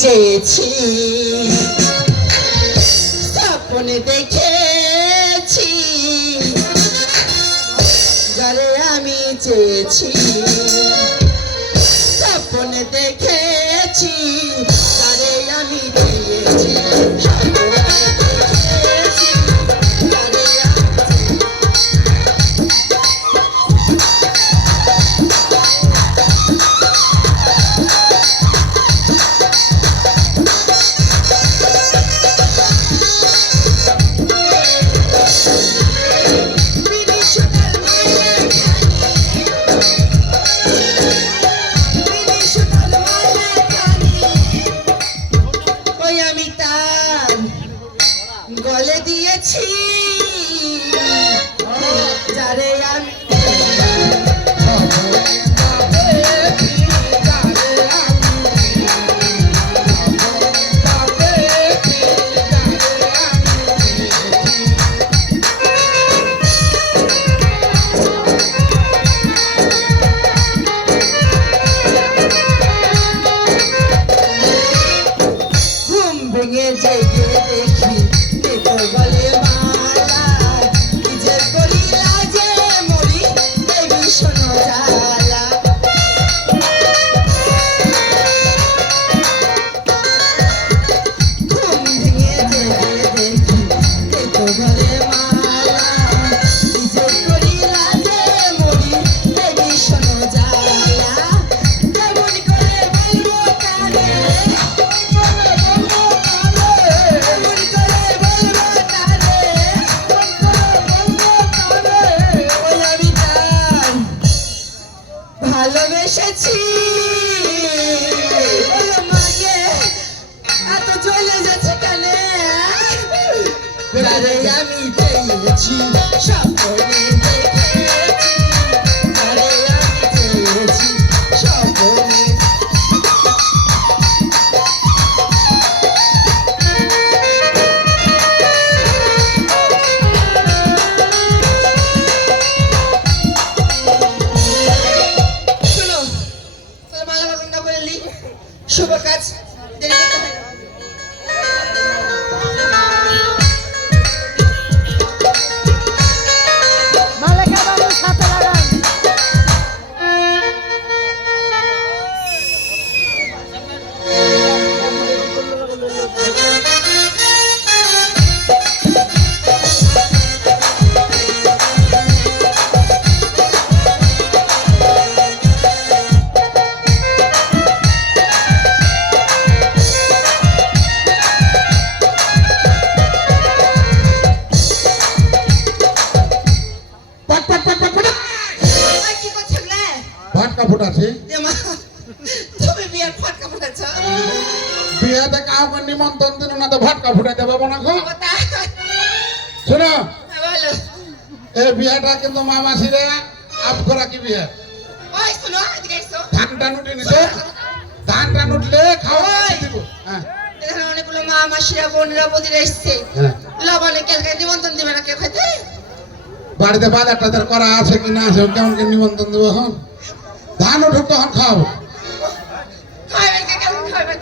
চেয়েছি স্বপ্নে দেখেছি যারে আমি চেয়েছি স্বপ্নে দেখেছি যারে আমি চেয়েছি গলে দিয়েছি যারে আমি ঘুম ভেঙে জেগে দেখি বলে মালা কি যে করি লাজে মরি এই ভীষণ জ্বালা ঘুম ভেঙে জেগে দেখি বলে মালা কি যে করি লাজে মরি এই ভীষণ জ্বালা কেমন করে বলবো কানে ভালোবেসেছি মাকে এত চলে যাচ্ছে কানে যারে আমি পেয়েছি স্বপ্নে দেখেছি যারে আমি পেয়েছি স্বপ্নে শুভ কাজ দেরি করতে হয় না মালাকা বাবুর সাথে লাগান ফুটাছি তুমি বিয়ার ফাটকা ফুটাচ্ছ বিয়াতে কাউকে নিমন্ত্রণ দিন না তো ভাটকা ফুটাইতে পারবো না গো শোনো এই বিয়াটা কিন্তু মামাসিরে আপ করা কি বিয়া ওই শোনো এদিকে এসো ধানটা নুটে নিছে ধানটা নুটলে খাওয়া দিব হ্যাঁ এখানে অনেকগুলো মা মাসিরা বোনেরা বদিরা এসছে লবণে কেলকে নিমন্ত্রণ দিবে না কেউ খেতে বাড়িতে বাজার টাজার করা আছে কি না আছে কেমন কি নিমন্ত্রণ দেবো এখন ধান উঠুক তখন খাও খাবেন কেমন খাবেন